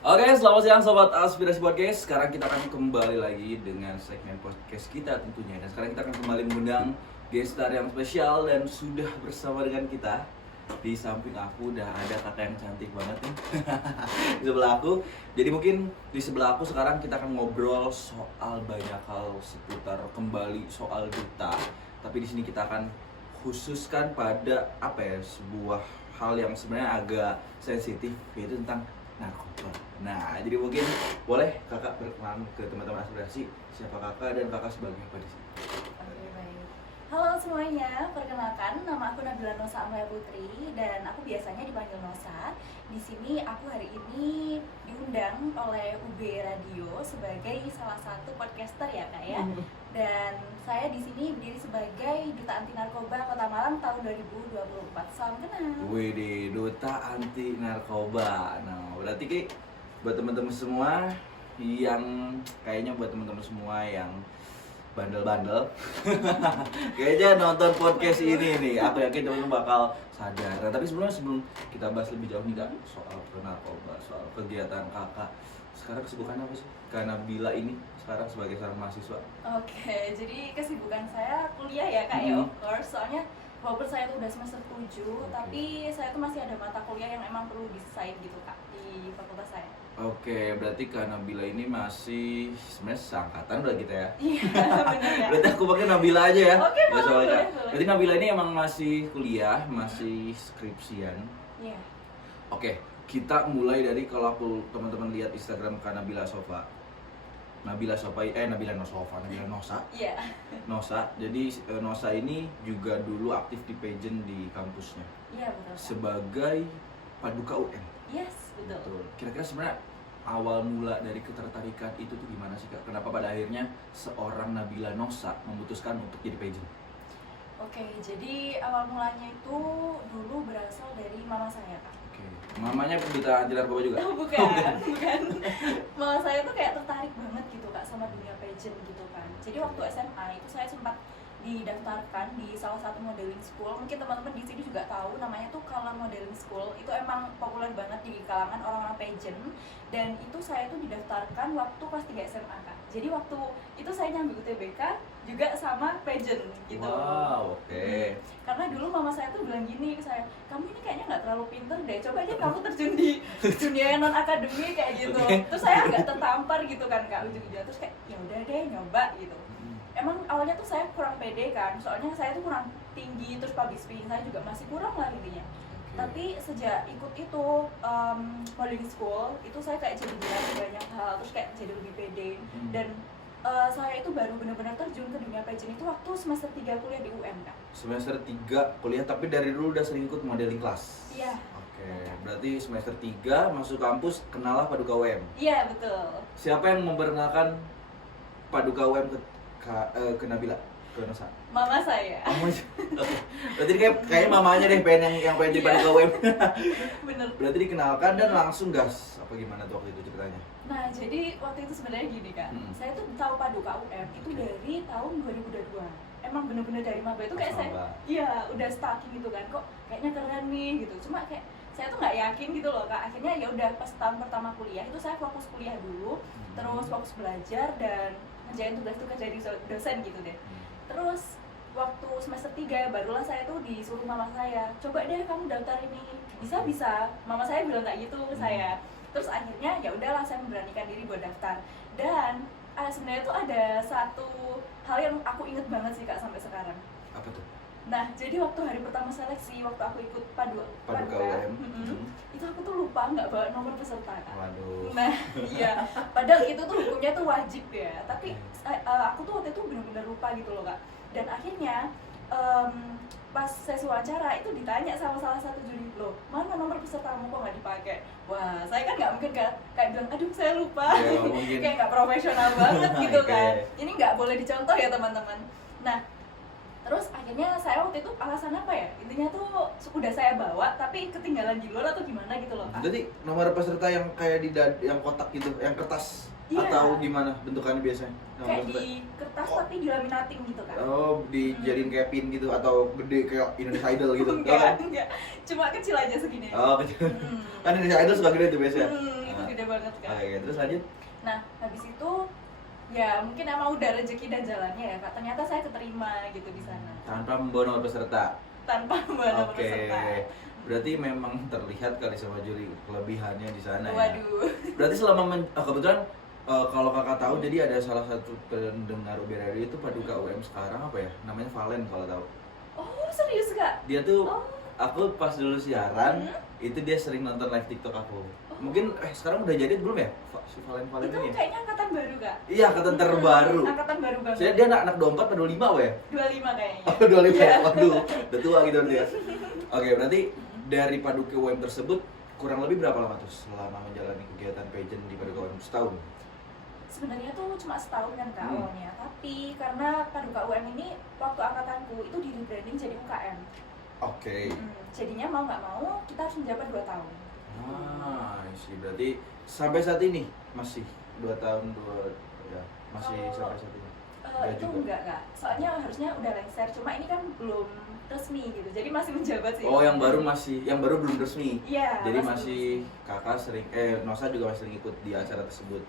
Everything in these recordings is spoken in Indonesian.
Oke, selamat siang Sobat Aspirasi Podcast. Sekarang kita akan kembali lagi dengan segmen podcast kita tentunya. Dan sekarang kita akan kembali mengundang guest star yang spesial dan sudah bersama dengan kita. Di samping aku udah ada kakak yang cantik banget nih di sebelah aku. Jadi mungkin di sebelah aku sekarang kita akan ngobrol soal banyak hal seputar kembali soal duta. Tapi di sini kita akan khususkan pada sebuah hal yang sebenarnya agak sensitif, yaitu tentang narkoba. Nah, jadi mungkin boleh kakak berkenalan ke teman-teman aspirasi, siapa kakak dan kakak sebagai apa di sini? Oke, baik. Halo semuanya, perkenalkan nama aku Nabila Nosa Amaya Putri dan aku biasanya dipanggil Nosa. Di sini aku hari ini diundang oleh UB Radio sebagai salah satu podcaster ya kak ya. Dan saya di sini berdiri sebagai Duta Anti Narkoba Kota Malang tahun 2024. Salam kenal. Wih, Duta Anti Narkoba. Nah, berarti Ki, buat teman-teman semua yang buat teman-teman semua yang bandel-bandel kayaknya nonton podcast ini nih, aku yakin teman-teman bakal sadar. Nah, tapi sebelum kita bahas lebih jauh nih kak soal narkoba, soal kegiatan kakak sekarang, kesibukannya apa sih? Karena Bila ini sekarang sebagai seorang mahasiswa. Oke, jadi kesibukan saya kuliah ya kak ya, of course. Soalnya walaupun saya tuh udah semester 7, tapi saya tuh masih ada mata kuliah yang emang perlu diselesain gitu kak di fakultas saya. Oke, berarti karena Nabila ini masih sebenarnya seangkatan udah kita ya. Iya, benar ya. Berarti aku pakai Nabila aja ya. Oke, Nggak usah boleh, Kak. boleh. Berarti Nabila ini emang masih kuliah, masih skripsian. Iya. Oke, kita mulai dari kalau aku teman-teman lihat Instagram Kak Nabila Nosa. Nabila Nosa. Iya. Nosa. Jadi Nosa ini juga dulu aktif di pageant di kampusnya Iya, betul. Kak. sebagai Paduka UM. Yes, betul. Kira-kira sebenarnya awal mula dari ketertarikan itu tuh gimana sih kak? Kenapa pada akhirnya seorang Nabila Nosa memutuskan untuk jadi pageant? Oke, jadi awal mulanya itu dulu berasal dari mama saya kak. Oke, mamanya penduta anti narkoba juga? Bukan. Mama saya tuh kayak tertarik banget gitu kak sama dunia pageant gitu kan. Jadi waktu SMA itu saya sempat didaftarkan di salah satu modeling school. Mungkin teman-teman di sini juga tahu namanya tuh Color Modeling School. Itu emang populer banget di kalangan orang-orang pageant. Dan itu saya tuh didaftarkan waktu kelas 3 SMA kak. Jadi waktu itu saya nyambi UTBK juga sama pageant gitu. Wow, oke. Karena dulu mama saya tuh bilang gini ke saya, kamu ini kayaknya nggak terlalu pinter deh, coba aja kamu terjun di dunia non akademi kayak gitu. Terus saya agak tertampar gitu kan kak, ujung-ujungnya. Terus kayak ya udah deh nyoba gitu. Emang awalnya tuh saya kurang pede kan, soalnya saya tuh kurang tinggi, terus public speaking saya juga masih kurang lah intinya. Tapi sejak ikut itu modeling school, itu saya kayak jadi belajar banyak hal, terus kayak jadi lebih pede. Dan saya itu baru benar-benar terjun ke dunia pageant itu waktu semester 3 kuliah di UM kak. Semester 3 kuliah, tapi dari dulu udah sering ikut modeling kelas? Iya. Oke, berarti semester 3 masuk kampus, kenalah Paduka UM? Iya, betul. Siapa yang memperkenalkan Paduka UM ke Nabila? Ke Nosa? Mama saya. Berarti kayaknya mamanya deh yang pengen jadi Paduka UM. Bener. Berarti dikenalkan dan langsung gas, apa gimana tuh waktu itu ceritanya? Nah, jadi waktu itu sebenarnya gini kak, saya tuh tahu Paduka UM itu dari tahun 2022. Emang bener-bener dari maba itu kayak saya, iya udah stalking gitu kan, kok kayaknya keren nih gitu. Cuma kayak saya tuh nggak yakin gitu loh kak. Akhirnya ya udah pas tahun pertama kuliah itu saya fokus kuliah dulu, terus fokus belajar dan ngerjain tugas-tugas dari dosen gitu deh. Terus waktu semester 3 barulah saya tuh disuruh mama saya, coba deh kamu daftar ini, bisa. Mama saya bilang kayak gitu ke saya. Terus akhirnya ya udahlah saya memberanikan diri buat daftar. Dan sebenarnya tuh ada satu hal yang aku inget banget sih kak sampai sekarang. Apa tuh? Nah, jadi waktu hari pertama seleksi, waktu aku ikut Paduka UM. itu aku tuh lupa nggak bawa nomor peserta kak. Waduh. Nah, iya. Padahal itu tuh hukumnya tuh wajib ya. Tapi aku tuh waktu itu benar-benar lupa gitu loh kak. Dan akhirnya pas sesi wawancara itu ditanya sama salah satu juri, loh mana nomor pesertamu kok nggak dipakai? Wah, saya kan nggak mungkin kayak bilang aduh saya lupa. Ya, kayak nggak profesional banget gitu kan. Okay. Ini nggak boleh dicontoh ya teman-teman. Nah, terus akhirnya saya waktu itu alasan apa ya, intinya tuh udah saya bawa tapi ketinggalan di luar atau gimana gitu loh kak. Jadi nomor peserta yang kayak yang kotak gitu, yang kertas? Iya. Atau gimana bentukannya biasanya? Kayak di kertas tapi dilaminating gitu kan. Oh, dijadiin kayak pin gitu atau gede kayak Indonesia Idol gitu? Enggak. Cuma kecil aja segini. Oh, kecil. Kan Indonesia Idol suka gede tuh biasanya. Itu gede beda banget kan. Oke, terus lanjut. Nah habis itu ya mungkin emang udah rezeki dan jalannya ya kak, ternyata saya keterima gitu di sana Tanpa membawa nomor peserta. tanpa membawa nomor Oke. peserta. Berarti memang terlihat kali sama juri kelebihannya di sana ya. Waduh. Berarti selama kebetulan kalau kakak tahu, jadi ada salah satu pendengar UB Radio itu Paduka UM sekarang apa ya? Namanya Valen kalau tahu. Oh serius kak? Dia tuh Oh. aku pas dulu siaran itu dia sering nonton live TikTok aku. Mungkin sekarang udah jadi belum ya? Si Valen Itu ini ya? kayaknya angkatan baru kak? Iya, angkatan terbaru. Angkatan baru banget. Saya dia anak 24 atau 25 apa ya? 25 kayaknya. Oh, 25 Iya. ya? Waduh, udah tua gitu dia. Oke, berarti dari Paduka UM tersebut kurang lebih berapa lama tuh selama menjalani kegiatan pageant di Paduka UM? Setahun? Sebenarnya tuh cuma setahun kan kak awalnya, tapi karena Paduka UM ini waktu angkatanku itu di rebranding jadi UKM. Oke. Jadinya mau nggak mau kita harus menjabat 2 tahun. Sih berarti sampai saat ini masih 2 tahun ya, masih sampai saat ini. Itu enggak kak, soalnya harusnya udah lengser, cuma ini kan belum resmi gitu, jadi masih menjabat sih. Oh, yang baru belum resmi. Iya. Jadi masih kakak sering Nosa juga masih sering ikut di acara tersebut.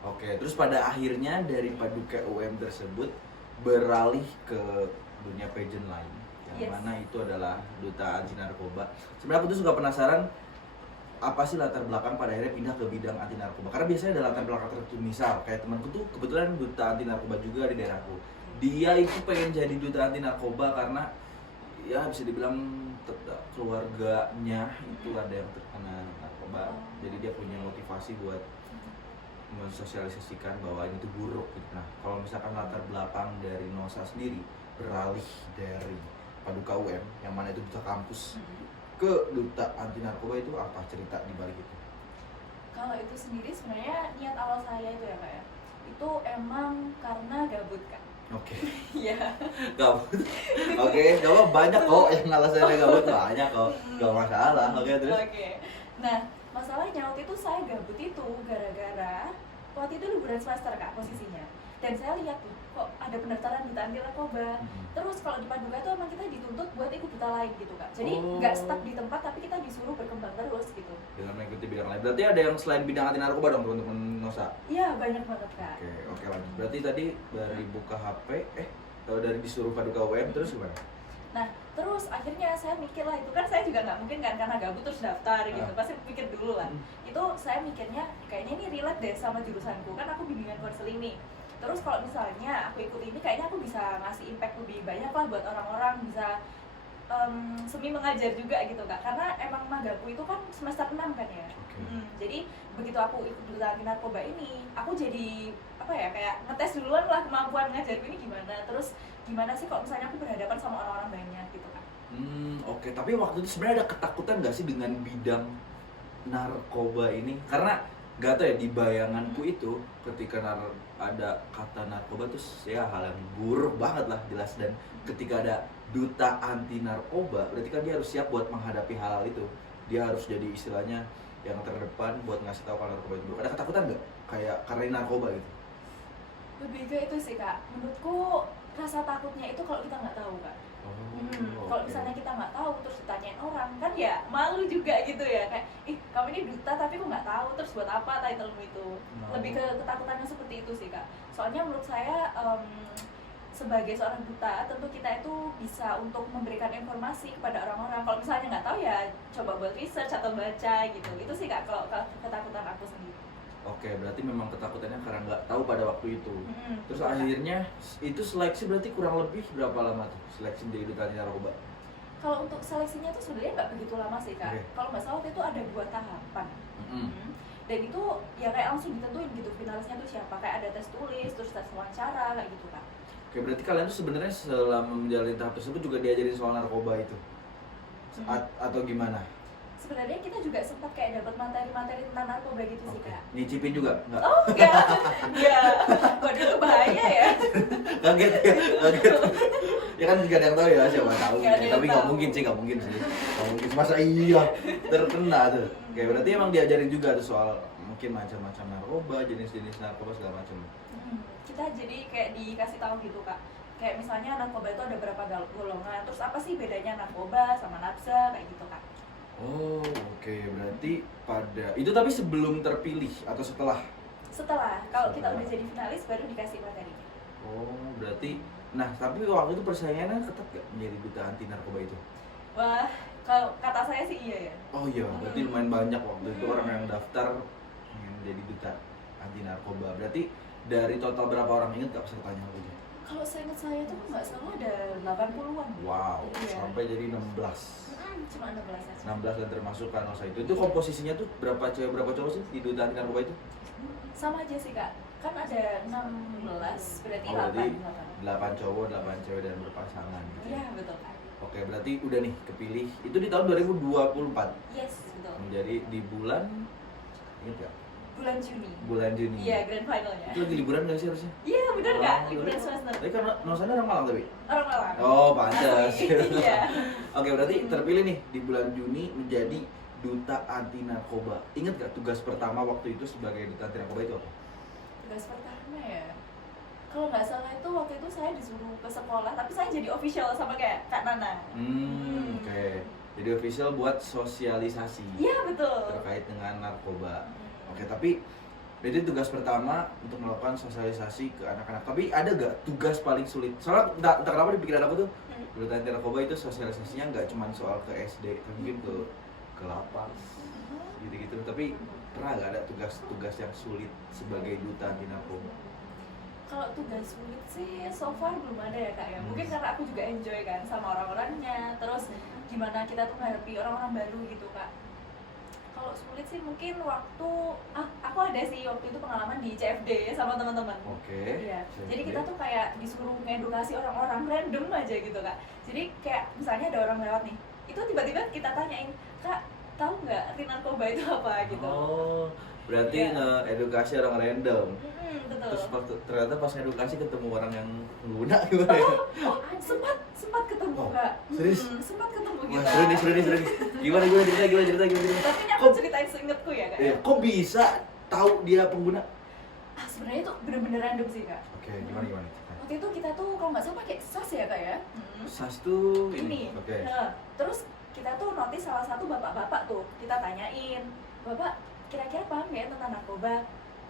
Oke, terus pada akhirnya dari Paduka UM tersebut beralih ke dunia pageant lain, yang mana itu adalah Duta Anti Narkoba. Sebenarnya aku tuh suka penasaran apa sih latar belakang pada akhirnya pindah ke bidang anti narkoba, karena biasanya ada latar belakang tertentu. Misal kayak temanku tuh kebetulan duta anti narkoba juga di daerahku, dia itu pengen jadi duta anti narkoba karena ya bisa dibilang keluarganya itu ada yang terkena narkoba, jadi dia punya motivasi buat mensosialisasikan bahwa ini tuh buruk gitu. Nah, kalau misalkan latar belakang dari Nosa sendiri beralih dari Paduka UM yang mana itu duta kampus ke duta anti narkoba, itu apa cerita di balik itu? Kalau itu sendiri sebenarnya niat awal saya itu ya kak ya, itu emang karena gabut kak. Oke. Iya. Gabut. Oke, gak apa, banyak kok yang alasannya gabut, banyak kok, gak masalah. Oke, terus. Oke. Nah, masalahnya waktu itu saya gabut itu gara-gara waktu itu liburan semester kak posisinya. Dan saya lihat tuh, kok ada pendaftaran duta anti narkoba. Terus kalau di Paduka itu emang kita dituntut buat ikut duta lain gitu kak. Jadi nggak stuck di tempat, tapi kita disuruh berkembang terus gitu. Dengan mengikuti bidang lain. Berarti ada yang selain bidang anti narkoba dong teman-teman Nosa? Iya, banyak banget kak. Oke lanjut. Berarti tadi dari buka HP, kalau dari disuruh Paduka UM terus gimana? Nah, terus akhirnya saya mikir lah, itu kan saya juga nggak mungkin kan karena gabut terus daftar gitu, pasti pikir dulu lah. Itu saya mikirnya kayaknya ini relate deh sama jurusanku, kan aku bimbingan konseling nih. Terus kalau misalnya aku ikut ini, kayaknya aku bisa ngasih impact lebih banyak lah buat orang-orang, bisa semi mengajar juga gitu kak, karena emang magangku itu kan semester 6 kan ya. Jadi begitu aku ikut duta anti narkoba ini, aku jadi apa ya, kayak ngetes duluan lah kemampuan ngajarku ini gimana, terus gimana sih kalau misalnya aku berhadapan sama orang-orang banyak gitu kan. Oke, tapi waktu itu sebenarnya ada ketakutan nggak sih dengan bidang narkoba ini? Karena nggak tahu ya, di bayanganku itu ketika ada kata narkoba tuh ya hal yang buruk banget lah jelas, dan ketika ada duta anti narkoba berarti kan dia harus siap buat menghadapi hal itu, dia harus jadi istilahnya yang terdepan buat ngasih tahu kalau narkoba itu buruk. Ada ketakutan nggak kayak karena ini narkoba gitu? Lebih ke itu sih kak, menurutku rasa takutnya itu kalau kita nggak tahu kak. Kalau misalnya kita nggak tahu terus ditanyain orang kan ya malu juga gitu ya, kayak ih kamu ini duta tapi aku nggak tahu, terus buat apa titlemu itu. Lebih ke ketakutannya seperti itu sih kak. Soalnya menurut saya sebagai seorang duta tentu kita itu bisa untuk memberikan informasi kepada orang-orang. Kalau misalnya nggak tahu ya coba buat research atau baca gitu. Itu sih kak kalau ketakutan aku sendiri. Oke, berarti memang ketakutannya karena nggak tahu pada waktu itu. Terus akhirnya itu seleksi berarti kurang lebih berapa lama tuh seleksi menjadi duta anti narkoba? Kalau untuk seleksinya tuh sebenarnya nggak begitu lama sih kak. Kalau nggak salah waktu itu ada 2 tahapan. Dan itu ya kayak langsung ditentuin gitu finalisnya tuh siapa. Kayak ada tes tulis, terus tes wawancara kayak gitu kak. Oke, berarti kalian tuh sebenarnya selama menjalani tahap tersebut juga diajarin soal narkoba itu? Atau gimana? Sebenarnya kita juga sempat kayak dapat materi-materi tentang narkoba gitu sih kak. Nyicipin juga? Enggak? Oh enggak, enggak. Waduh itu bahaya ya. Kaget ya, kaget. Ya kan nggak ada yang tahu ya, siapa tahu. Tapi nggak tahu. mungkin sih, nggak mungkin. Masa iya terkena tuh. Oke, berarti emang diajarin juga tuh soal mungkin macam-macam narkoba, jenis-jenis narkoba segala macam. Kita jadi kayak dikasih tahu gitu kak. Kayak misalnya narkoba itu ada berapa golongan, terus apa sih bedanya narkoba sama nafsa kayak gitu kak. Oh, Oke, berarti itu tapi sebelum terpilih atau setelah? Setelah, kalau kita udah jadi finalis baru dikasih materinya. Oh, berarti, nah tapi waktu itu persaingannya ketat gak menjadi duta anti narkoba itu? Wah, kalau kata saya sih iya ya. Oh iya, berarti lumayan banyak waktu itu orang yang daftar ingin jadi duta anti narkoba. Berarti dari total berapa orang, ingat gak pesertanya waktu itu? Kalau seingat saya tuh nggak salah ada 80-an. Wow, Iya. sampai jadi 16. Cuma 16 aja. 16 dan termasuk Kanosa itu. Itu komposisinya tuh berapa cewek berapa cowok sih di duta anti narkoba itu? Sama aja sih kak, kan ada 16, berarti Oh, berarti 8. 8 cowok, 8 cewek dan berpasangan gitu. Iya betul kak. Oke, berarti udah nih kepilih. Itu di tahun 2024. Yes, betul. Menjadi di bulan, ingat gak? Bulan Juni. Bulan Juni. Iya, grand finalnya. Itu lagi liburan gak sih harusnya? Iya, benar kak, Oh, liburan bener. semester. Tapi kan Nosanya orang Malang tapi? Orang Malang. Oh, pantas. Iya. Oke, berarti terpilih nih di bulan Juni menjadi duta anti narkoba. Ingat gak tugas pertama waktu itu sebagai duta anti narkoba itu apa? Tugas pertama ya. Kalau nggak salah itu waktu itu saya disuruh ke sekolah, tapi saya jadi official sama kayak Kak Nana. Oke. Jadi official buat sosialisasi Iya betul. terkait dengan narkoba. Oke, tapi berarti tugas pertama untuk melakukan sosialisasi ke anak-anak. Tapi ada gak tugas paling sulit? Soalnya entah kenapa di pikiran aku tuh duta anti narkoba itu sosialisasinya nggak cuma soal ke SD, tapi mungkin ke lapas gitu-gitu. Tapi pernah gak ada tugas-tugas yang sulit sebagai duta anti narkoba? Kalau tugas sulit sih so far belum ada ya kak ya. Mungkin karena aku juga enjoy kan sama orang-orangnya. Terus gimana kita tuh menghadapi orang-orang baru gitu kak. Kalau sulit sih mungkin waktu aku ada sih waktu itu pengalaman di CFD sama teman-teman. Oke. Iya. CFD. Jadi kita tuh kayak disuruh ngedukasi orang-orang random aja gitu kak. Jadi kayak misalnya ada orang lewat nih, itu tiba-tiba kita tanyain, kak tahu nggak narkoba itu apa gitu. Oh, berarti Iya. nge-edukasi orang random. Betul. Terus ternyata pas edukasi ketemu orang yang pengguna gimana ya? sempat ketemu Oh, kak. serius? Sempat ketemu Wah, kita. seru nih. Gimana cerita. Tapi ini aku Kok- ceritain seingetku ya kak. Iya, kok bisa tahu dia pengguna? Sebenarnya itu bener-bener random sih kak. Oke, gimana? Waktu itu kita tuh kalau nggak salah pakai SAS ya kak ya. SAS tuh Ini. Oke. Nah, terus kita tuh notice salah satu bapak-bapak tuh, kita tanyain, bapak kira-kira paham ya tentang narkoba?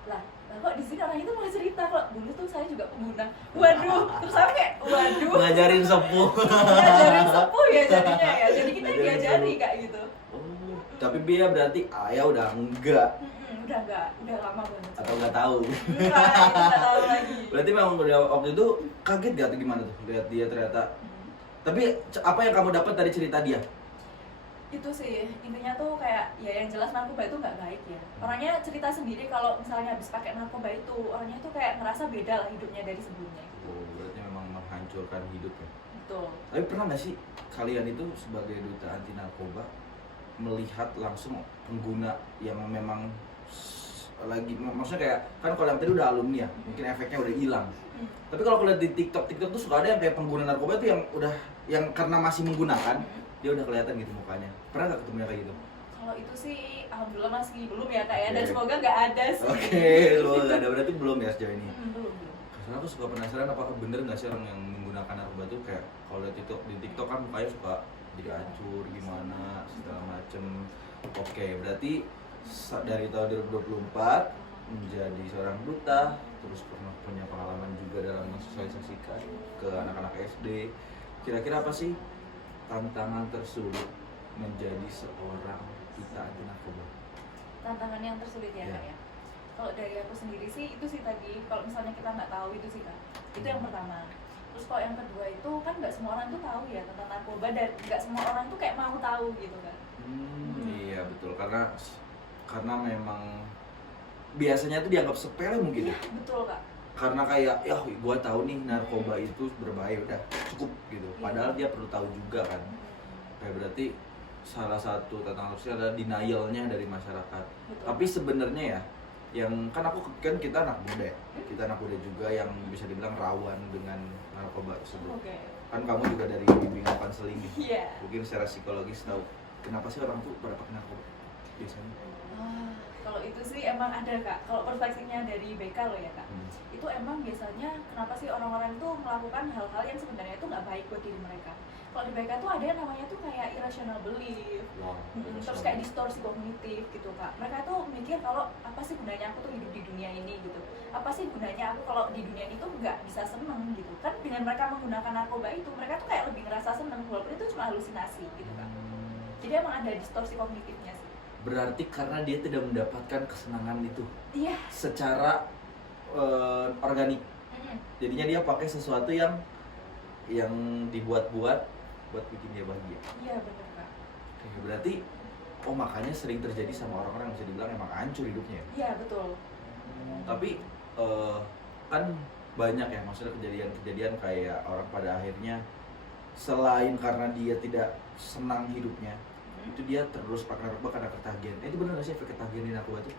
Lah kok di sini orang itu malah cerita kalau dulu tuh saya juga pengguna. Waduh, terus saya kayak waduh. Ngajarin sepuh. Ngajarin sepuh ya jadinya ya. Jadi kita Ngajarin diajari sepuh. kayak gitu. Oh, tapi dia berarti ayah udah enggak Udah lama banget. atau nggak tahu. Enggak, itu nggak tahu lagi. Berarti memang udah waktu itu kaget gak atau gimana tuh lihat dia ternyata. Tapi apa yang kamu dapat dari cerita dia? Itu sih intinya tuh kayak ya yang jelas narkoba itu nggak baik ya. Orangnya cerita sendiri kalau misalnya habis pakai narkoba itu orangnya tuh kayak ngerasa beda lah hidupnya dari sebelumnya gitu. Oh, berarti memang menghancurkan hidup ya. Betul. Tapi pernah nggak sih kalian itu sebagai duta anti narkoba melihat langsung pengguna yang memang lagi, maksudnya kayak kan kalau yang tadi udah alumni ya, mungkin efeknya udah hilang. Tapi kalau lihat di TikTok tuh suka ada yang kayak pengguna narkoba itu yang karena masih menggunakan dia udah kelihatan gitu mukanya. Pernah nggak ketemu yang kayak gitu? Kalau itu sih alhamdulillah masih belum ya kak ya, dan Oke. semoga nggak ada sih. Oke, lo nggak ada berarti belum ya sejauh ini. Belum. Karena aku suka penasaran apakah bener nggak sih orang yang menggunakan narkoba tuh kayak kalau lihat di TikTok kan mukanya suka jadi hancur gimana segala macem. Oke, berarti dari tahun 2024 menjadi seorang duta, terus pernah punya pengalaman juga dalam mensosialisasikan ke anak-anak SD. Kira-kira apa sih tantangan tersulit menjadi seorang duta anti narkoba? Tantangan yang tersulit ya Iya. kak ya. Kalau dari aku sendiri sih itu sih tadi, kalau misalnya kita nggak tahu itu sih kak, itu yang pertama. Terus kalau yang kedua itu kan nggak semua orang tuh tahu ya tentang narkoba, dan nggak semua orang tuh kayak mau tahu gitu kan. Iya betul, karena memang biasanya tuh dianggap sepele mungkin Iya ya. betul kak. Karena kayak ya gua tahu nih narkoba itu berbahaya udah cukup gitu. Padahal dia perlu tahu juga kan. Kayak berarti salah satu tantangan sosial adalah denialnya dari masyarakat. Betul. Tapi sebenarnya ya yang kan kita anak muda ya. Kita anak muda juga yang bisa dibilang rawan dengan narkoba tersebut. Oke. Kan kamu juga dari bimbingan konseling nih. Iya. Mungkin secara psikologis tahu kenapa sih orang tuh pada pakai narkoba biasanya. Kalau itu sih emang ada kak, kalau perspektifnya dari BK loh ya kak, itu emang biasanya kenapa sih orang-orang itu melakukan hal-hal yang sebenarnya itu nggak baik buat diri mereka. Kalau di BK tuh ada yang namanya tuh kayak irrational belief, Terus kayak distorsi kognitif gitu kak. Mereka tuh mikir kalau apa sih gunanya aku tuh hidup di dunia ini gitu, apa sih gunanya aku kalau di dunia ini tuh nggak bisa seneng gitu kan. Dengan mereka menggunakan narkoba itu mereka tuh kayak lebih ngerasa seneng walaupun itu cuma halusinasi gitu kak. Jadi emang ada distorsi kognitifnya sih. Berarti karena dia tidak mendapatkan kesenangan itu secara organik, jadinya dia pakai sesuatu yang dibuat-buat buat bikin dia bahagia. Iya benar kak. Oke, berarti makanya sering terjadi sama orang-orang yang bisa dibilang emang hancur hidupnya. Iya betul. Tapi kan banyak ya maksudnya kejadian-kejadian kayak orang pada akhirnya selain karena dia tidak senang hidupnya, itu dia terus pakai narkoba karena ketagihan. Itu benar nggak sih efek ketagihan di narkoba itu?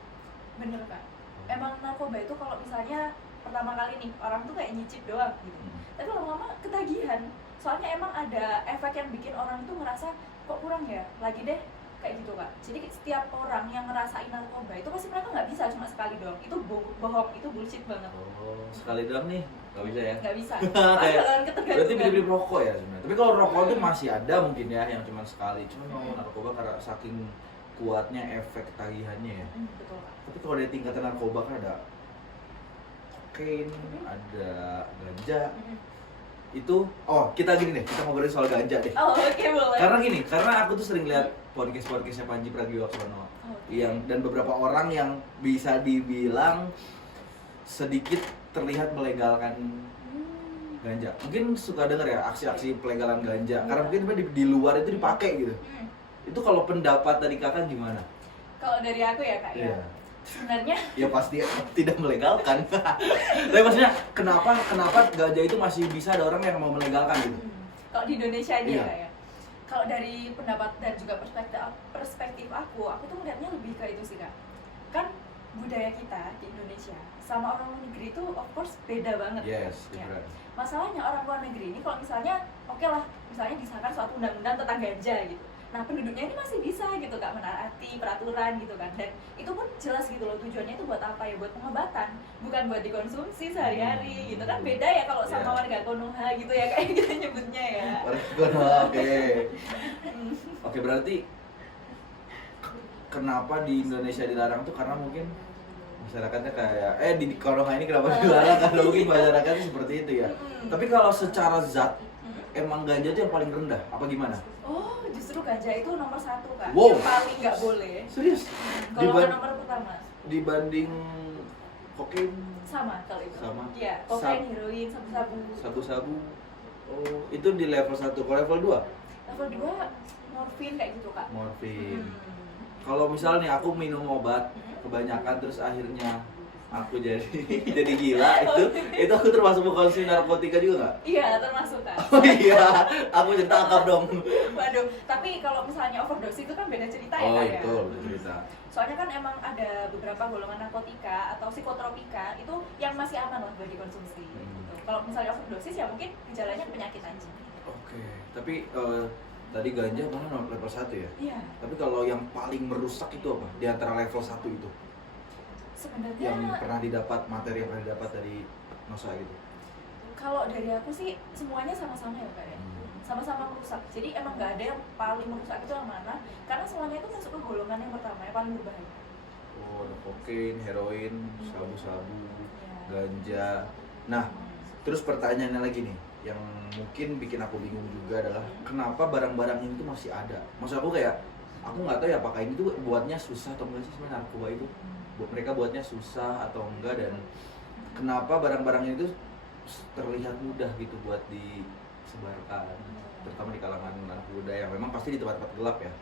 Bener kak. Emang narkoba itu kalau misalnya pertama kali nih orang tuh kayak nyicip doang gitu, tapi lama-lama ketagihan. Soalnya emang ada efek yang bikin orang tuh ngerasa kok kurang ya, lagi deh kayak gitu kak. Jadi setiap orang yang ngerasain narkoba itu pasti mereka nggak bisa cuma sekali doang. Itu bohong, itu bullshit banget. Oh, sekali doang nih nggak bisa ya? Nggak bisa. Kayak berarti beli rokok ya sebenarnya. Tapi kalau rokok itu masih ada mungkin ya yang cuma sekali. Cuma kalau narkoba karena saking kuatnya efek ketagihannya ya. Betul kak. Tapi kalau dari tingkatan narkoba kan ada kokain, ada ganja. Itu kita gini deh, kita ngobrolin soal ganja deh. Oke, boleh. Karena gini, karena aku tuh sering lihat podcastnya Panji Pragiwaksono yang dan beberapa orang yang bisa dibilang sedikit terlihat melegalkan ganja. Mungkin suka denger ya aksi-aksi pelegalan ganja, karena mungkin di luar itu dipakai gitu. Itu kalau pendapat dari kakak gimana? Kalau dari aku ya kak ya. Sebenarnya ya pasti tidak melegalkan. Tapi maksudnya kenapa ganja itu masih bisa ada orang yang mau melegalkan gitu? Kalau di Indonesia aja ya. Kalau dari pendapat dan juga perspektif aku tuh melihatnya lebih ke itu sih kak. Kan budaya kita di Indonesia sama orang luar negeri itu of course beda banget. Yes, ya. Masalahnya orang luar negeri ini kalau misalnya misalnya disahkan suatu undang-undang tentang ganja gitu. Nah penduduknya ini masih bisa gitu kak menaati peraturan gitu kan, dan itu pun jelas gitu loh tujuannya itu buat apa ya, buat pengobatan, bukan buat dikonsumsi sehari-hari gitu kan. Beda ya kalau sama warga Konoha gitu ya kayak kita nyebutnya ya. Warga Konoha, oke berarti kenapa di Indonesia dilarang tuh karena mungkin masyarakatnya kayak di Konoha ini kenapa dilarang karena mungkin masyarakatnya seperti itu ya. Tapi kalau secara zat emang ganja itu yang paling rendah apa gimana? Oh, justru ganja itu nomor 1 kan, wow. Yang paling nggak boleh. Serius? Kalau nomor pertama dibanding kokain? Sama kalau itu. Sama? Iya, kokain, heroin, sabu-sabu. Sabu-sabu. Oh, itu di level 1. Kalau level 2? Level 2 morfin kayak gitu kak. Morfin. Kalau misalnya aku minum obat kebanyakan terus akhirnya aku jadi gila, itu aku termasuk mengkonsumsi narkotika juga nggak? Iya, termasuk kan. Oh iya, aku ditangkap dong. Waduh, tapi kalau misalnya overdose itu kan beda cerita ya kan ya. Itu beda cerita. Soalnya kan emang ada beberapa golongan narkotika atau psikotropika itu yang masih aman lah buat dikonsumsi. Gitu. Kalau misalnya overdosis ya mungkin gejalanya penyakit aja. Oke, tapi tadi ganja mana level 1 ya? Iya. Tapi kalau yang paling merusak itu apa? Di antara level 1 itu? Sebenarnya yang pernah didapat, materi yang pernah didapat dari Nosa gitu? Kalau dari aku sih semuanya sama-sama ya kak ya, sama-sama merusak. Jadi emang nggak ada yang paling merusak itu yang mana, karena semuanya itu masuk ke golongan yang pertama yang paling berbahaya. Oh, ada kokain, heroin, sabu-sabu, ganja. Nah, terus pertanyaannya lagi nih, yang mungkin bikin aku bingung juga adalah kenapa barang-barang ini tuh masih ada? Maksud aku kayak, aku nggak tahu ya apakah ini tuh buatnya susah atau enggak sih sebenarnya narkoba itu. Mereka buatnya susah atau enggak, dan kenapa barang-barang itu terlihat mudah gitu buat disebarkan, terutama di kalangan anak muda yang memang pasti di tempat-tempat gelap ya.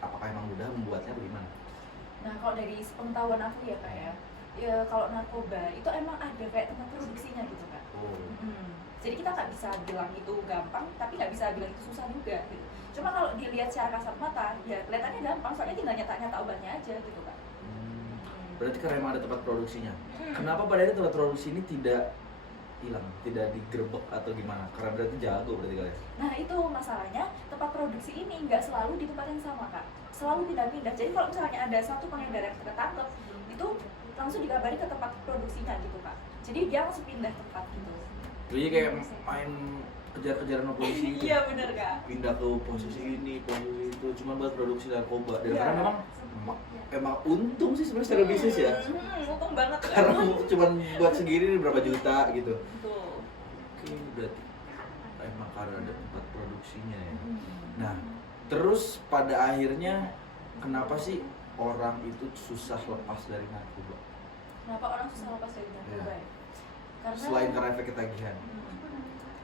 Apakah emang mudah membuatnya atau gimana? Nah kalau dari pengetahuan aku ya kak ya kalau narkoba itu emang ada kayak tempat produksinya gitu kak. Jadi kita nggak bisa bilang itu gampang, tapi nggak bisa bilang itu susah juga gitu. Cuma kalau dilihat secara kasat mata ya kelihatannya gampang, soalnya tinggal nyata-nyata obatnya aja gitu kak. Berarti karena emang ada tempat produksinya. Kenapa pada akhirnya tempat produksi ini tidak hilang, tidak digerebek atau gimana? Karena berarti jago berarti kalian. Nah itu masalahnya, tempat produksi ini nggak selalu di tempat yang sama kak, selalu pindah-pindah. Jadi kalau misalnya ada satu pengedar yang ketangkep, itu langsung dikabari ke tempat produksinya gitu kak. Jadi dia langsung pindah tempat gitu. Jadi kayak main kejar-kejaran sama polisi gitu. Iya benar Kak. Pindah ke posisi ini, posisi itu, cuma buat produksi narkoba. Dan Iya. karena memang untung sih sebenarnya secara bisnis ya. Untung banget Kak. Karena cuma buat segini berapa juta gitu. Betul. Oke, berarti emang karena ada tempat produksinya ya. Nah, terus pada akhirnya kenapa sih orang itu susah lepas dari narkoba? Kenapa orang susah lepas dari narkoba ya? Karena Selain karena efek ketagihan.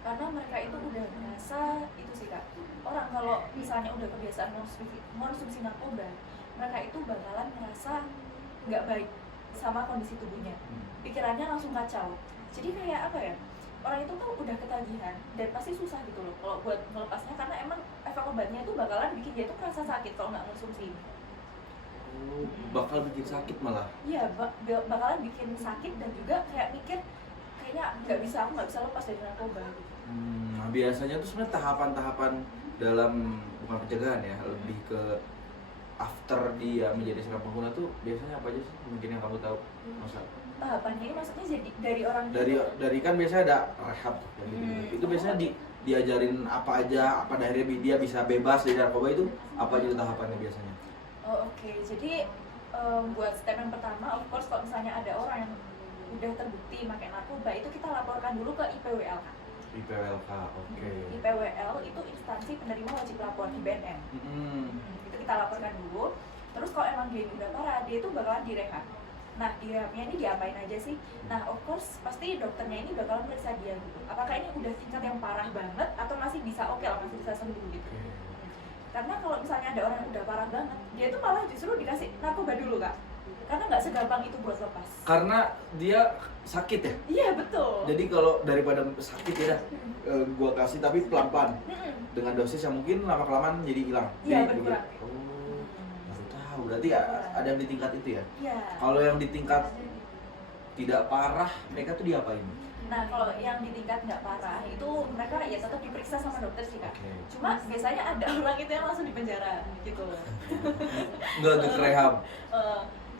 Karena mereka itu udah merasa itu sih Kak. Orang kalau misalnya udah kebiasaan konsumsi narkoba, mereka itu bakalan merasa nggak baik sama kondisi tubuhnya. Pikirannya langsung kacau. Jadi kayak apa ya? Orang itu tuh udah ketagihan dan pasti susah gitu loh kalau buat melepasnya, karena emang efek obatnya itu bakalan bikin dia tuh merasa sakit kalau nggak konsumsi. Bakal bikin sakit malah. Iya, bakalan bikin sakit dan juga kayak mikir kayaknya aku nggak bisa lepas dari narkoba gitu. Nah, biasanya tuh sebenarnya tahapan-tahapan dalam bukan pencegahan ya, lebih ke after dia menjadi seorang pengguna tuh biasanya apa aja sih mungkin yang kamu tahu? Masa Tahapannya ini maksudnya jadi dari orang dari kan biasanya ada rehab tuh, yang gitu. Itu biasanya diajarin apa aja, pada akhirnya dia bisa bebas dari narkoba itu apa aja tahapannya biasanya? Oh, oke. Jadi buat step yang pertama, of course kalau misalnya ada orang yang udah terbukti pakai narkoba, itu kita laporkan dulu ke IPWL Kak. IPWLK, oke. IPWL itu instansi penerima wajib lapor di BNN. Itu kita laporkan dulu. Terus kalau emang dia udah parah, dia itu bakalan direhab. Nah, direhabnya ini diapain aja sih? Nah, of course pasti dokternya ini bakalan meriksa dia gitu. Apakah ini udah tingkat yang parah banget atau masih bisa oke lah, masih bisa sembuh gitu. Karena kalau misalnya ada orang yang udah parah banget, dia tuh malah justru dikasih narkoba dulu Kak. Karena nggak segampang itu buat lepas. Karena dia sakit ya? Iya betul. Jadi kalau daripada sakit ya dah, gua kasih tapi pelan-pelan dengan dosis yang mungkin lama-kelamaan jadi hilang. Iya berkurang. Oh, baru tahu. Berarti ada yang di tingkat itu ya? Iya. Kalau yang di tingkat tidak parah, mereka tuh diapain? Nah, kalau yang di tingkat nggak parah itu mereka ya tetap diperiksa sama dokter sih Kak. Okay. Cuma biasanya ada orang itu yang langsung di penjara gitu. Nggak untuk rehab.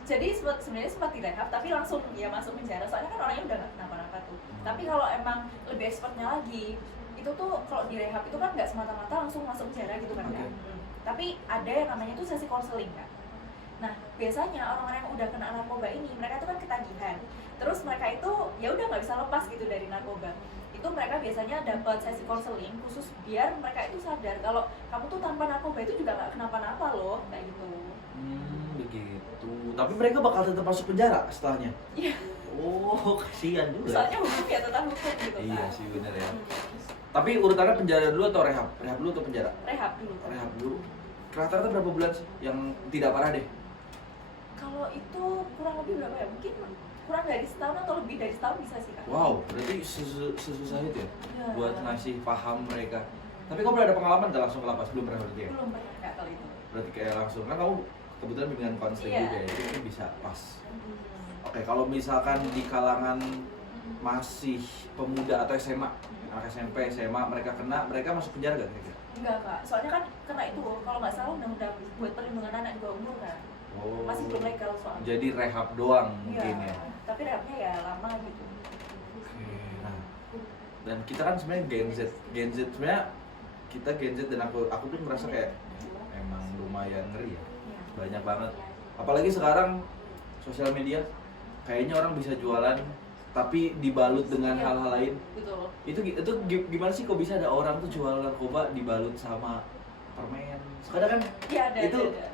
Jadi sebenarnya sempat direhab tapi langsung ya masuk penjara, soalnya kan orangnya udah nggak kenapa-napa tuh. Tapi kalau emang lebih expertnya lagi, itu tuh kalau direhab itu kan nggak semata-mata langsung masuk penjara gitu kan Kak. Tapi ada yang namanya tuh sesi konseling Kak. Nah, biasanya orang-orang yang udah kena narkoba ini, mereka tuh kan ketagihan. Terus mereka itu ya udah nggak bisa lepas gitu dari narkoba. Itu mereka biasanya dapat sesi konseling khusus biar mereka itu sadar kalau kamu tuh tanpa narkoba itu juga nggak kenapa-napa loh, kayak gitu. Begitu. Tapi mereka bakal tetap masuk penjara setelahnya. Iya. Oh, kasihan juga. Soalnya hukum ya tetap hukum gitu kan. Iya sih bener ya. Tapi urutannya penjara dulu atau rehab? Rehab dulu atau penjara? Rehab dulu. Rehab dulu. Rata-rata berapa bulan sih yang tidak parah deh? Kalau itu kurang lebih berapa ya? Mungkin kurang dari setahun atau lebih dari setahun bisa sih Kak. Wow, berarti sesusah itu ya? Iya. Buat ngasih paham mereka. Tapi kamu pernah ada pengalaman nggak langsung ke lapas? Belum pernah berarti ya? Belum pernah Kak kalau itu. Berarti kayak langsung, kan kamu kebetulan bimbingan konseling Iya. juga ya, jadi bisa pas. Oke, kalau misalkan di kalangan masih pemuda atau SMA, anak SMP, SMA, mereka masuk penjara gak kira-kira? Enggak Kak, soalnya kan kena itu kalau nggak salah undang-undang buat perlindungan anak di bawah umur kan. Oh, Masih belum legal soalnya. jadi rehab doang mungkin Iya, ya? tapi rehabnya ya lama gitu. Oke, nah, dan kita kan sebenarnya Gen Z sebenarnya kita Gen Z dan aku tuh merasa kayak emang lumayan ngeri ya, Iya. banyak banget. Apalagi sekarang sosial media, kayaknya orang bisa jualan tapi dibalut dengan Iya. hal-hal lain. Betul. Itu gimana sih kok bisa ada orang tuh jual narkoba dibalut sama permen? Kadang kan Iya ada. itu ada.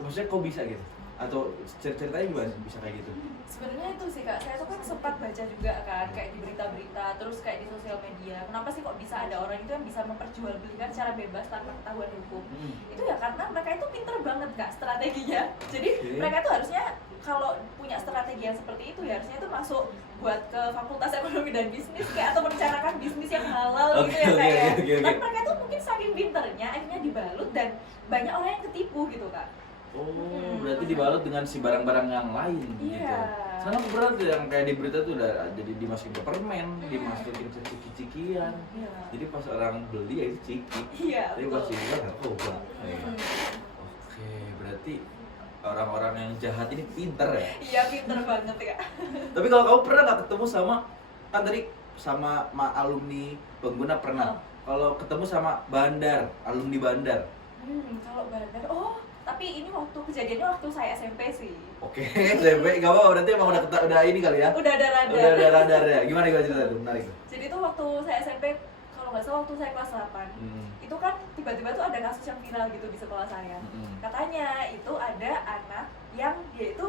maksudnya kok bisa gitu? Atau ceritanya gimana bisa kayak gitu? Sebenarnya itu sih Kak, saya tuh kan sempat baca juga kan kayak di berita-berita, terus kayak di sosial media. Kenapa sih kok bisa ada orang itu yang bisa memperjualbelikan secara bebas tanpa ketahuan hukum? Itu ya karena mereka itu pinter banget Kak strateginya. Jadi mereka tuh harusnya kalau punya strategi yang seperti itu ya harusnya itu masuk buat ke Fakultas Ekonomi dan Bisnis kayak atau merencanakan bisnis yang halal gitu ya kayak. Tapi mereka tuh mungkin saking pinternya akhirnya dibalut dan banyak orang yang ketipu gitu Kak. Oh, berarti dibalut dengan si barang-barang yang lain gitu. Iya. Sana aku pernah tuh yang kayak di berita tuh udah jadi dimasukin ke permen, dimasukin ke ciki-cikian. Iya. Jadi pas orang beli ya itu ciki. Iya, Tapi pas jual narkoba. Oke, berarti orang-orang yang jahat ini pinter ya. Iya pinter banget ya. Tapi kalau kamu pernah nggak ketemu sama, kan tadi sama alumni pengguna pernah. Kalau ketemu sama bandar, alumni bandar. Kalau bandar, tapi ini waktu kejadiannya waktu saya SMP sih. Oke, SMP, gak apa-apa, berarti emang udah ini kali ya? Udah ada radar. Udah ada radar ya, gimana cerita itu, menarik tuh. Jadi itu waktu saya SMP, kalau nggak salah waktu saya kelas 8 itu kan tiba-tiba tuh ada kasus yang viral gitu di sekolah saya. Katanya itu ada anak yang dia itu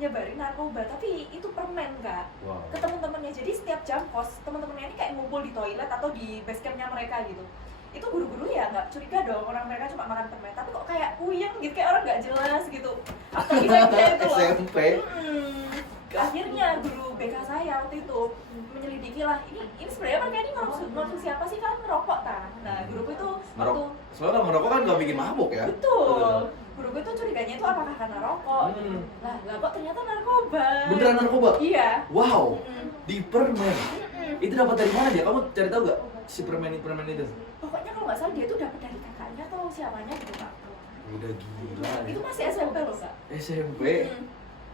nyebarin narkoba, tapi itu permen Kak. Ke teman-temannya. Jadi setiap jam kos teman-temannya ini kayak ngumpul di toilet atau di base campnya mereka gitu. Itu guru-guru ya nggak curiga dong orang mereka cuma makan permen, tapi kok kayak puyeng gitu, kayak orang nggak jelas gitu. Atau gila-gila itu loh. SMP. Akhirnya guru BK saya waktu itu menyelidiki lah, ini sebenarnya mereka ini maksud siapa sih, kan ngerokok kan. Nah guruku itu waktu soalnya kalau ngerokok kan nggak bikin mabuk ya. Betul. Guruku itu curiganya itu apakah karena rokok gitu. Lah kok ternyata narkoba. Beneran narkoba? Iya. Wow. Di permen. Itu dapat dari mana dia? Kamu cari tahu nggak si permen itu? Pokoknya kalau nggak salah dia itu dapat dari kakaknya atau siapanya gitu Kak. Udah gila. Itu masih SMP loh Kak. SMP.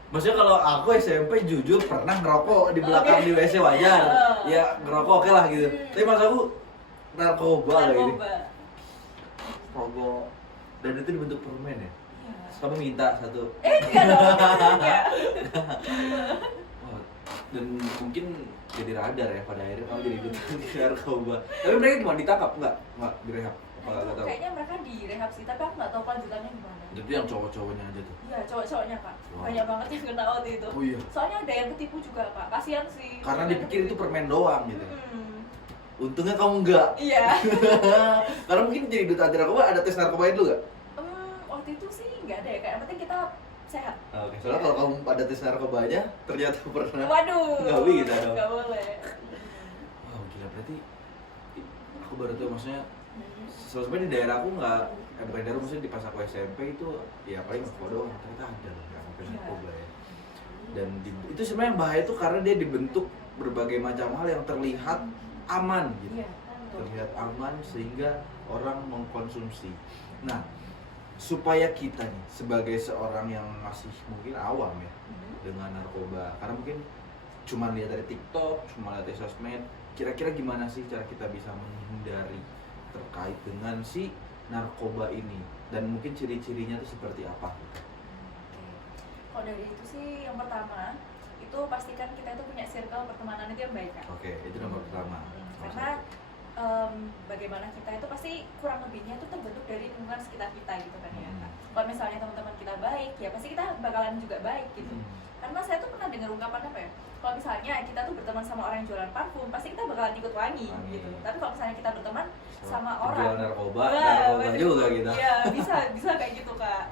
Maksudnya kalau aku SMP jujur pernah ngerokok di belakang di WC wajar. Ya ngerokok oke lah gitu. Tapi mas aku narkoba kayak ini. Narkoba. Dan itu dibentuk permen ya? Iya. Kamu minta satu. Enggak dong. Enggak. Dan mungkin jadi radar ya pada akhirnya kamu jadi bentuk narkoba. Tapi mereka gimana, ditangkap? Enggak direhab? Nah, itu kayaknya mereka direhab sih, tapi aku nggak tahu kelanjutannya gimana. Itu yang cowok-cowoknya aja tuh? Iya, cowok-cowoknya Kak. Wow. Banyak banget yang kena waktu itu. Oh iya? Soalnya ada yang ketipu juga Kak, kasihan sih. Karena dipikir itu permen doang gitu. Untungnya kamu enggak. Iya. Karena mungkin jadi duta anti narkoba ada tes narkoba dulu nggak? Waktu itu sih nggak ada ya, kayak yang penting kita sehat. Oke, soalnya kalau kamu ada tes narkobanya ternyata pernah. Waduh. Nggak bisa dong. Nggak boleh. Wow, gila, berarti aku baru tahu, maksudnya sebenarnya di daerah aku nggak, bukan daerah, maksudnya di pas aku SMP itu ya paling narkoba doang, ternyata ada loh yang sampai narkoba ya. Dan itu sebenarnya yang bahaya tuh karena dia dibentuk berbagai macam hal yang terlihat aman gitu. Iya, Terlihat aman sehingga orang mengkonsumsi. Nah, supaya kita nih sebagai seorang yang masih mungkin awam ya dengan narkoba, karena mungkin cuma lihat dari TikTok, cuma lihat dari sosmed, kira-kira gimana sih cara kita bisa menghindari terkait dengan si narkoba ini, dan mungkin ciri-cirinya itu seperti apa? Kalau dari itu sih yang pertama itu pastikan kita itu punya circle pertemanan itu yang baik Kak. Oke, itu nomor pertama. Karena bagaimana kita itu pasti kurang lebihnya itu terbentuk dari lingkungan sekitar kita gitu kan ya. Kalau misalnya teman-teman kita baik, ya pasti kita bakalan juga baik gitu. Karena saya tuh pernah dengar ungkapan apa ya? Kalau misalnya kita tuh berteman sama orang yang jualan parfum, pasti kita bakalan ikut wangi gitu. Tapi kalau misalnya kita berteman sama orang jual narkoba juga gitu. Iya, bisa kayak gitu Kak.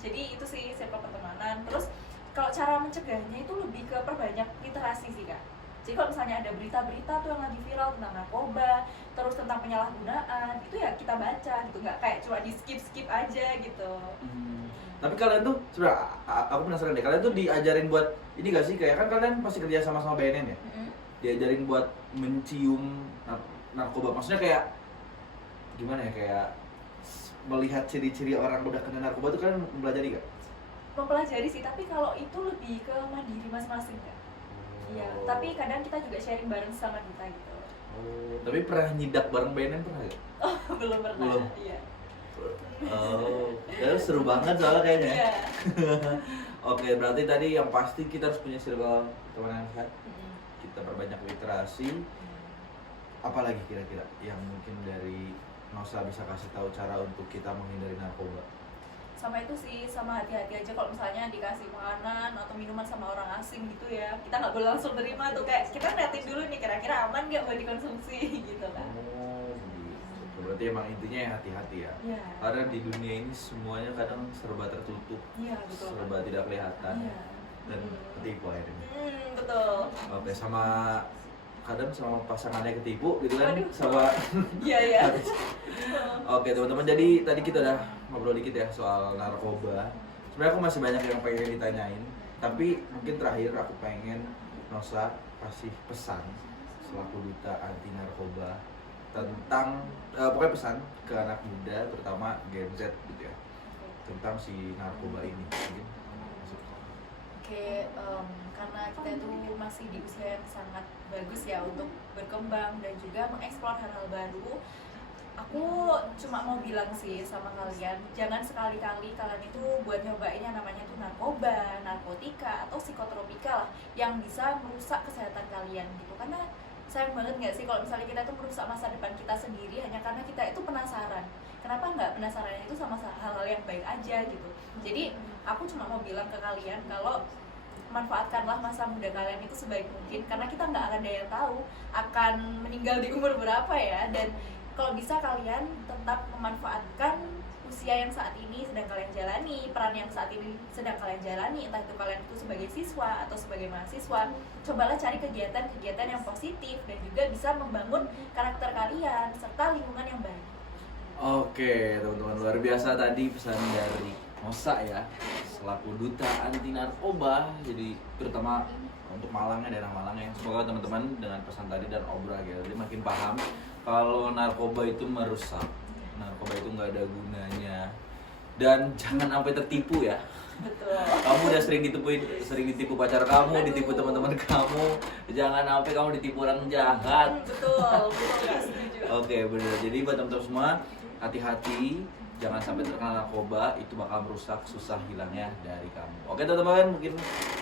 Jadi itu sih circle pertemanan. Terus kalau cara mencegahnya itu lebih ke perbanyak literasi sih Kak. Jadi kalau misalnya ada berita-berita tuh yang lagi viral tentang narkoba, terus tentang penyalahgunaan, itu ya kita baca gitu, nggak kayak cuma di skip aja gitu. Tapi kalian tuh sebenarnya aku penasaran deh, kalian tuh diajarin buat ini gak sih, kayak kan kalian pasti kerja sama BNN ya? Diajarin buat mencium narkoba, maksudnya kayak gimana ya, kayak melihat ciri-ciri orang udah kena narkoba tuh kalian mempelajari gak? Mempelajari sih, tapi kalau itu lebih ke mandiri masing-masing Kak. Iya, tapi kadang kita juga sharing bareng sama kita gitu. Tapi pernah nyidak bareng BNN pernah gak? Belum pernah. Belum. Iya. Ya seru banget soalnya kayaknya. Iya. Oke, berarti tadi yang pasti kita harus punya circle teman yang sehat. Kita perbanyak literasi. Apalagi kira-kira yang mungkin dari Nosa bisa kasih tahu cara untuk kita menghindari narkoba? Sama itu sih, sama hati-hati aja kalau misalnya dikasih makanan atau minuman sama orang asing gitu ya, kita nggak boleh langsung terima tuh, kayak kita liatin dulu nih kira-kira aman nggak buat dikonsumsi gitu kan. Gitu. Berarti emang intinya ya hati-hati ya. Karena di dunia ini semuanya kadang serba tertutup, betul, serba tidak kelihatan, dan ketipu akhirnya. Betul. Oke, sama kadang sama pasangannya ketipu gitu kan. Sama iya. Oke teman-teman, jadi tadi kita udah ngobrol dikit ya soal narkoba. Sebenarnya aku masih banyak yang pengen ditanyain, tapi mungkin terakhir aku pengen Nosa kasih pesan selaku duta anti narkoba tentang pokoknya pesan ke anak muda, terutama Gen Z gitu ya, tentang si narkoba ini. Mungkin Oke, karena kita itu masih di usia yang sangat bagus ya untuk berkembang dan juga mengeksplor hal-hal baru. Aku cuma mau bilang sih sama kalian, jangan sekali-kali kalian itu buat nyobain yang namanya tuh narkoba, narkotika, atau psikotropika lah yang bisa merusak kesehatan kalian gitu. Karena sayang banget nggak sih kalau misalnya kita itu merusak masa depan kita sendiri hanya karena kita itu penasaran. Kenapa nggak penasarannya itu sama hal-hal yang baik aja gitu. Jadi aku cuma mau bilang ke kalian kalau manfaatkanlah masa muda kalian itu sebaik mungkin, karena kita nggak akan ada yang tahu akan meninggal di umur berapa ya. Dan kalau bisa kalian tetap memanfaatkan usia yang saat ini sedang kalian jalani, peran yang saat ini sedang kalian jalani, entah itu kalian itu sebagai siswa atau sebagai mahasiswa. Cobalah cari kegiatan-kegiatan yang positif dan juga bisa membangun karakter kalian serta lingkungan yang baik. Oke, teman-teman, luar biasa tadi pesan dari Mosa ya, selaku duta anti narkoba, jadi terutama untuk Malangnya, daerah Malangnya. Semoga teman-teman dengan pesan tadi dan obrolan jadi makin paham kalau narkoba itu merusak, narkoba itu nggak ada gunanya, dan jangan sampai tertipu ya. Betul. Kamu udah sering ditipu pacar kamu, ditipu teman-teman kamu, jangan sampai kamu ditipu orang jahat. Betul, betul, setuju. Oke, bener. Jadi buat teman-teman semua, hati-hati, jangan sampai terkena narkoba, itu bakal merusak susah hilangnya dari kamu. Oke teman-teman, mungkin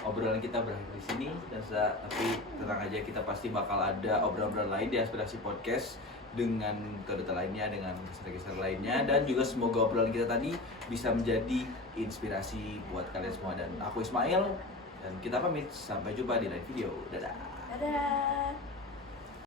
obrolan kita berakhir di sini, tapi tenang aja, kita pasti bakal ada obrolan-obrolan lain di Aspirasi Podcast dengan keduta lainnya, dengan geser-geser lainnya, dan juga semoga obrolan kita tadi bisa menjadi inspirasi buat kalian semua. Dan aku Ismail, dan kita pamit, sampai jumpa di lain video. Dadah. Dadah.